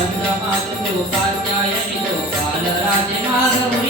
గంధమాతృ ఉపాధ్యాయనితో బాలరాజమాధవుని